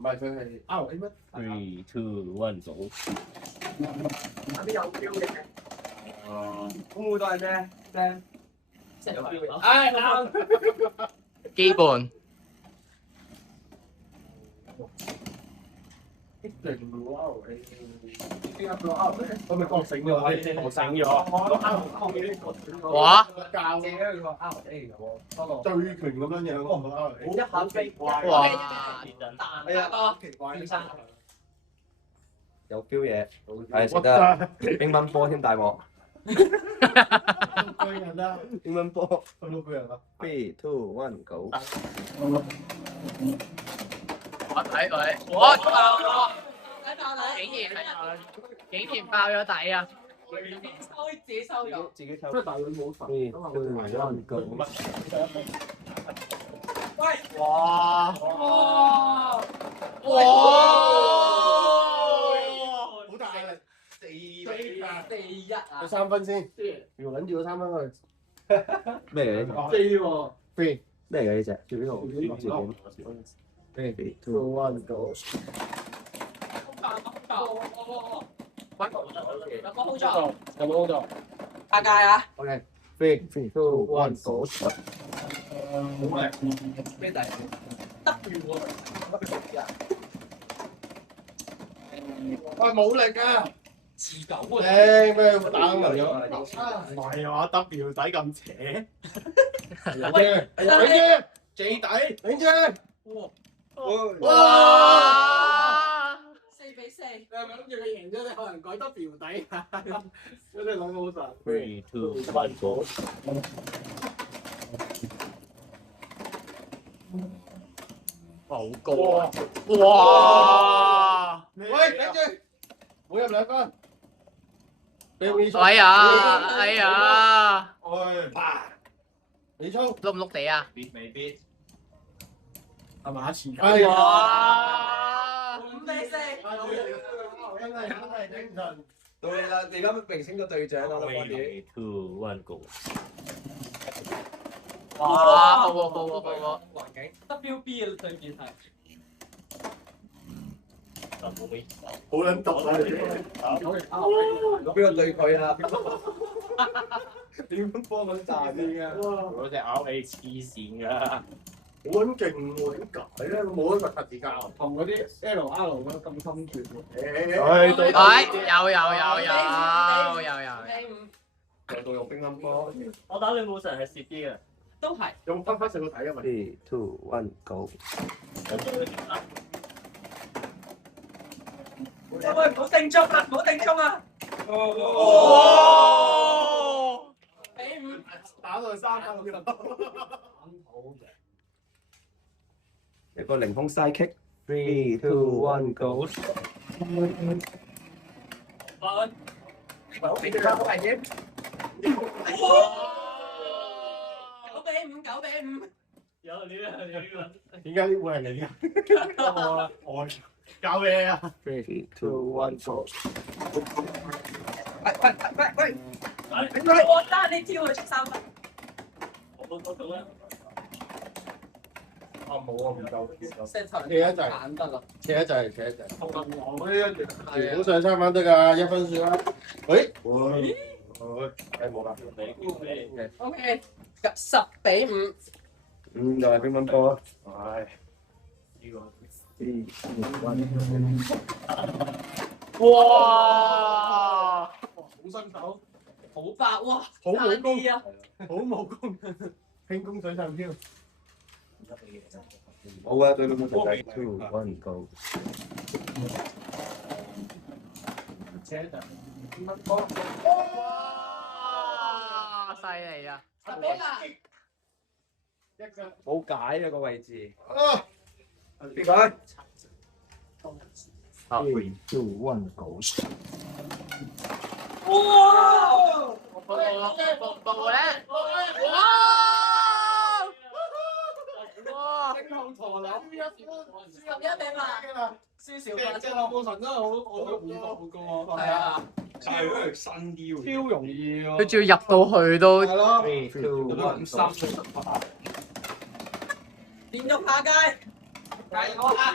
唔係佢係 R A 咩 ？3、2、1，走！下邊有標嘅。咁好多係咩？咩？即係有標嘅。唉，啱。基本。定喎 R A。邊個做 R A？我咪覺醒咗，我醒咗。哇！教正嘅個 R A 嘅喎。對拳咁樣樣，我 R A。一下飛。哇！係啊，奇怪。先生。有 feel 嘢，係食得乒乓波添大鑊。巨人啦，乒乓波去到巨人啦。3、2、1，go！我睇佢，哇！竟然爆咗底啊！自己收咗。自己抽。即係大佬冇份。 3、2、1，go！喂！哇！哇！好大力4-1啊！有3分先，要撚住個3分去。咩嚟呢飛喎，飛咩嚟嘅呢隻？最邊度？自己自己。3、2、1 go。有冇好作？有冇好作下屆啊 ？OK， 3、2、1 go。好力，咩第？W 喎。喂，冇力啊！持久啊！咩打咁樣？唔係啊，W 底咁斜，頂住 J 底，頂住！哇4-4。你係咪諗住佢贏咗？你可能改 W 底啊？你諗好實。 3、2、1，走！好高啊！哇！喂，頂住！冇入2分。哎呀！哎呀！你衝！碌唔碌地啊？未必。係嘛？前哇！5-4。真係精神。到你啦！你而家明星個隊長啦，我哋。 3、2、1，go！哇！好喎好喎好喎！環境 WB 嘅對面係。好撚毒啊！我邊個對佢啊？點幫佢賺先㗎？嗰隻 RA 黐線㗎，好撚勁喎！點解咧？冇一個特字教，同嗰啲 LR 咁深闌喎。唉對哎，有。又到用乒乓波，我打你冇成係蝕啲嘅。都係。用分上個睇啊嘛。 3、2、1 go！喂，唔好定中啊！唔好定中啊！俾5。打到3分一個凌風 side kick。3、2、1 go！俾佢好危險。9-5。有料啊！點解會係你㗎？我搞咩啊？ 3、2、1 go！喂！我單你跳去出3分。冇啊，唔夠。石頭企一陣，揀得啦。企一陣。我呢一條好上3分得㗎，1分算啦。喂，冇啦。 OK， 10-5。又係乒乓波。唉，呢個3、2、1。哇！好新手，好白哇！好武功啊！好武功，輕功水上漂。好啊，對你冇問題。2、1 go！哇！犀利啊！冇解啊個位置。點解3、2、1 go！哇！步咧！哇！英雄陀螺11比8。輸少分。隻羅布神真係我回報好高啊！係啊。新啲喎，超容易喎。佢仲要入到去都係咯。 3、2、1 go！連續下街。加油啊！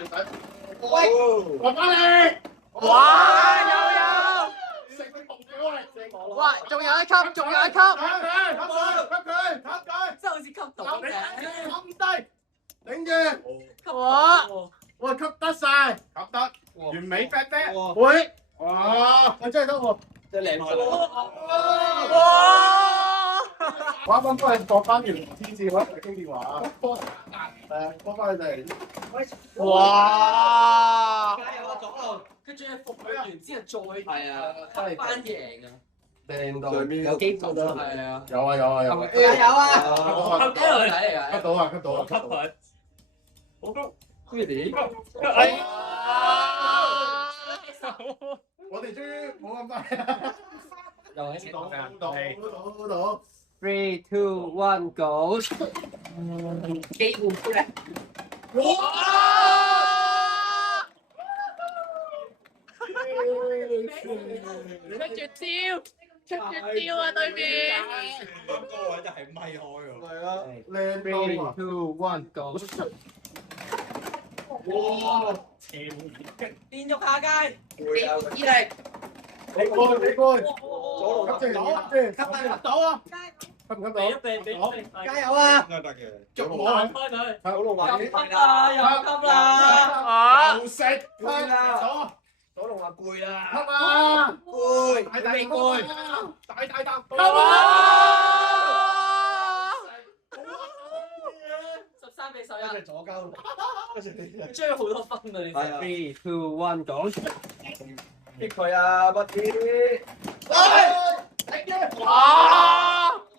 落翻嚟，哇！有！食佢紅嘅喂，哇！仲有一級，仲有一級。真係好似吸到嘅。冚低，頂住，哇！喂，吸得晒，吸得，完美 fat fat，喂，哇，我真係得喎，真係靚仔。哇！我啱啱幫你放翻完天線，我一齊傾電話，幫翻你哋，哇！加油啊，左路！跟住復佢完之後再係啊，吸翻贏啊！靚到有機會啦。係啊！有啊有啊有啊，加油啊！吸一路睇嚟㗎。到啊吸到啊，吸佢，好高，我哋終於冇咁快，又喺到。 3、2、1 go！機會出嚟。出絕招啊！對面。嗰個位就係咪開喎。係啊，靚 3、到啊！ 2、1 go！哇！連續下街，攰啊！以力，你過去，你過去，左路吸住，吸到啊！吸唔吸避一到？避，避一避，加油啊！應該得嘅。捉我彈開佢，左路話又吸啦，又吸啦，啊！又食，攰啦，左左路話攰吸啦，啊！攰，大大攰，大大啖，吸13比11，左交，追好多分啊！你係啊，3、2、1 go！擊佢啊，不知。哇！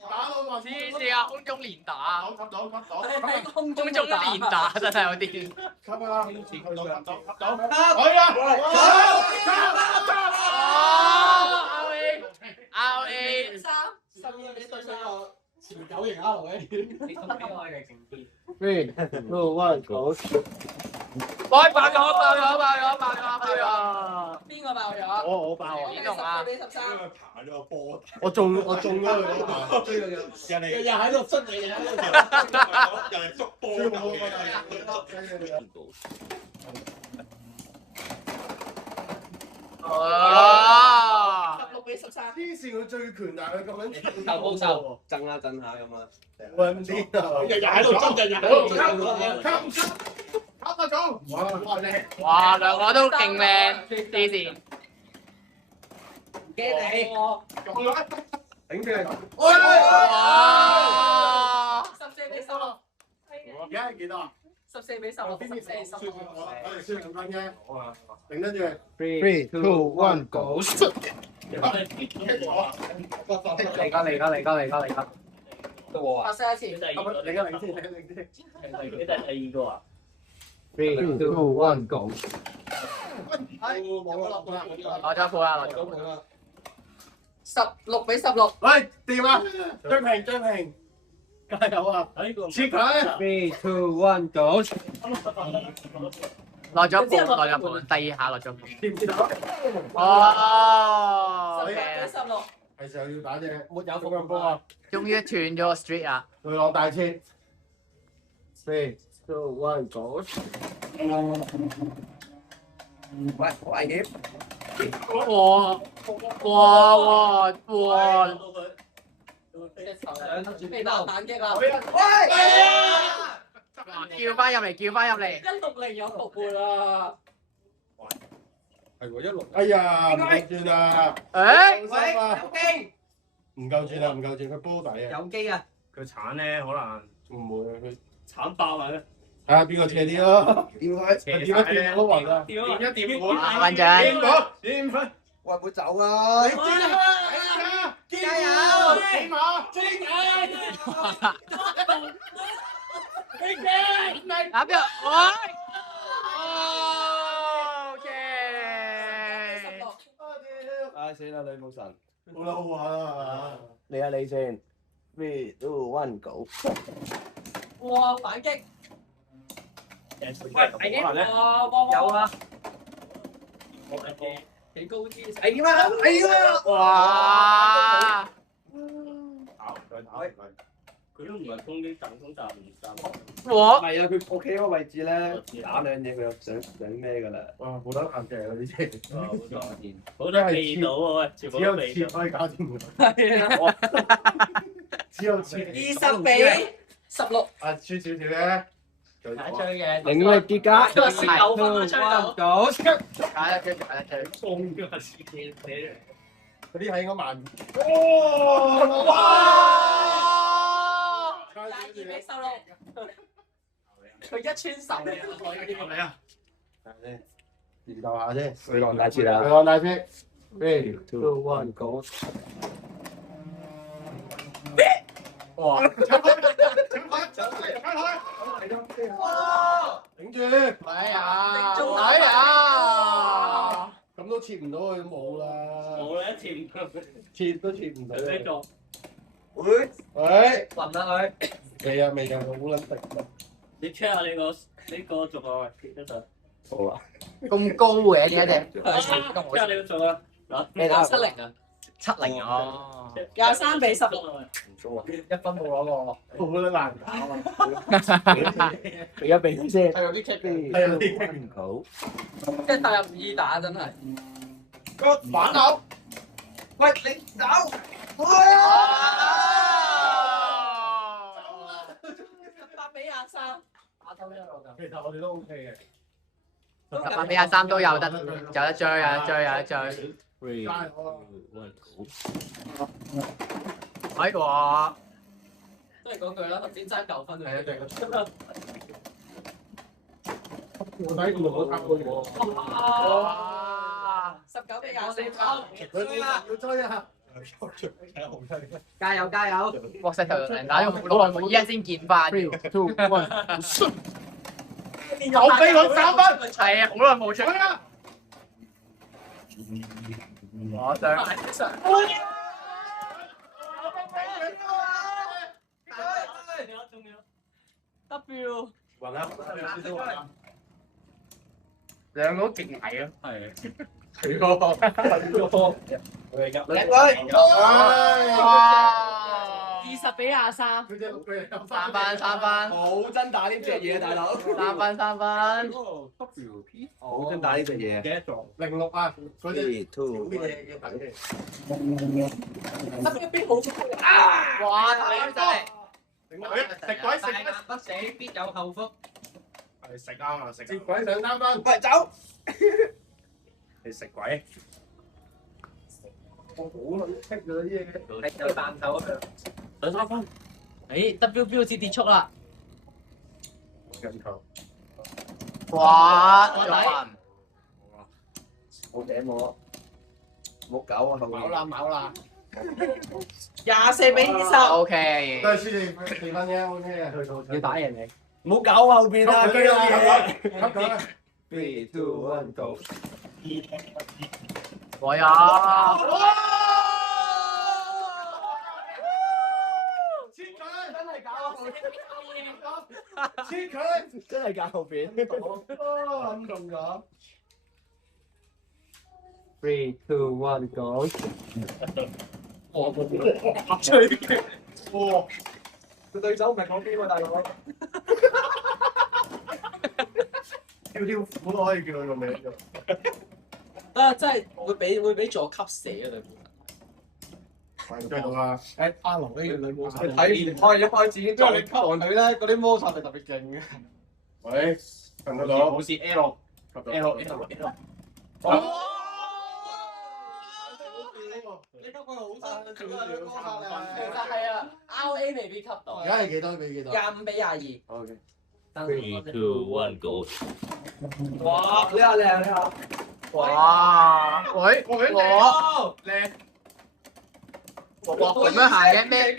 打到我黐線啊！空中連打，吸到，吸到，喺空空中連打真係有啲。吸啊！吸到，吸可以啊！RA 12比11，前9型 R 位。你同比我嘅勁啲。 3、2、1 go！喂，爆咗！邊個爆咗？我爆啊！邊個啊14比13，爬咗個波，我中咗佢。人哋日喺度捽你嘅。人哋捉波救嘅。哇16比13，黐線，佢最強大，佢咁樣報仇，震下震下咁啊！溫啲啊！日喺度執，日喺度執。吸啊總！哇叻！哇，兩個都勁靚，黐線。驚你！中啦！頂住嚟！哇14比16，而家係幾多啊14比16，14比16。我哋輸2分啫，頂得住。 3、2、1 go！嚟㗎！到我啊發射一次，你第二個，你而家領先，你第二個啊？ ！3、2、1 go！攞咗盤啊！攞咗盤。 16比16，喂，掂啊！追平，加油啊！呢個切佢！ 3、2、1 go！攞咗盤，第二下攞咗盤。知唔知道？哦18比16，係時候要打隻沒有咁樣波啊！終於斷咗個 street 啊！對落大切。 3、2、1 go！喂，危險！哇！被爆反擊啦！叫翻入嚟！ 160有復活啦！係喎，16。哎呀，唔夠轉啊！誒，有機，唔夠轉，佢波底啊！有機啊！佢鏟咧，可能唔會啊，佢鏟爆啊！睇下邊個斜啲咯。點開？掂一掂都暈啦。班長，掂分。喂，唔好走啦！加油！起碼打邊個？OK。唉，死啦，女武神！好啦，好玩啊！你啊，你先。3、2、1 go！哇！反擊！喂，哇！有啊！幾高啲？係啊！係啊！哇！佢都唔係攻擊等，攻唔得。我唔係啊，佢屋企嗰個位置咧，打兩嘢佢又想咩㗎啦？哇，冇得硬嘅嗰啲車，好多避到啊喂，全部只有都避到。切可以搞掂佢，係啊，只有切。 20比16。啊，輸少少嘅。打追嘅，領力結架，都係19分啊，吹到。打得追，打得追。衝嘅係司機嚟。嗰啲係應該慢。哇！差22比少16。佢一穿10嚟啊！係咪啊？少先，研究下先。水浪大切啦佢。按大車，3、 2、1 go！哇！頂住！哎呀！哎呀！咁都切唔到佢冇啦，冇啦，一次唔夠。切都切唔到。呢個喂，暈啦佢。未啊未啊，好撚敵。你 check 下你個做啊，喂，得得。好啊。咁高嘅呢一隻， check 下你個做啊。嗱，你打70啊。 70哦。 23比16。唔中啊！ 1分冇攞過。好撚難搞啊！俾一俾佢先。係有啲 kick 嘅。係有啲好。即係帶入2打真係。個反口。喂，你走！啊18比23。打到一路㗎。其實我哋都 OK 嘅。 18比23都有得追，有得追。 3、加油 2、1 go！ 哎我都係嗰句啦，頭先爭9分係啊，嘅。定我睇佢冇拍過嘢。哇！ 19比24。佢要追啊！加油加油！哇！石頭人打咗好耐冇，依家先見翻。 3、2、1，又俾我3分。係啊，好耐冇出。去啊！我想。W。暈啦，有少少暈啦。兩個都勁矮咯。係。佢個，哇20比23。佢隻佢有3分3分好真打呢隻嘢，大佬。 3分3分。 WP。好真打呢隻嘢。幾多咗？ 06啊，嗰隻 3、2、啲嘢要等嘅。 WB 好中哇！睇真係。食鬼食鬼不死必有後福。係食啱啊食。食鬼上3分。喂，走！你食鬼。我好撚識㗎啲嘢。係有彈頭。上3分。誒 WB 好似跌速啦。緊球。哇！好頂我，冇搞啊後面。冇啦。 24比20。 O K。都係輸4分啫，OK 嘅。去到要打贏你。唔好搞後邊啊！佢啦，吸佢啦。 3、2、1 go！ 我呀！切佢，真係搞後邊。切佢，真係搞後邊。諗中咗。 3、2、1 go！ 最勁。哇！個對手唔係講邊喎，大佬？跳跳虎都可以叫佢個名㗎。啊，真係會俾助級死啊！對面。繼續啊！誒，阿龍呢樣女魔術。睇唔開一開始已經因為你吸黃隊咧，嗰啲魔術係特別勁嘅。喂，撳得到？好似 L。你今個好辛苦啊！其實係啊，RA 未必吸到。而家係幾多比幾多25比22。 ？OK。 3、2、1 go！ 哇！你好，你好，你好。哇！喂，我靚。哇！咁樣行嘅咩？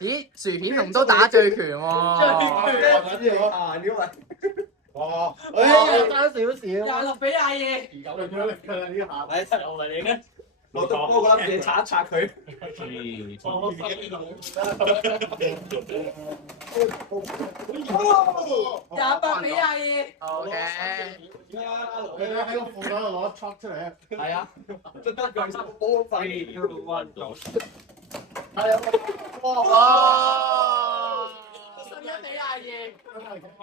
咦，薯片龍都打最拳喎！啊，呢位。哇！誒，爭少26比22。少。有力㗎啦呢下。係又係你嘅。攞到波嗰粒嘢擦一擦佢。 28比22。 O K。你睇喺個褲袋度攞一撮出嚟啊！係啊。真得佢波費。 3、2、1 go！哇！11比22。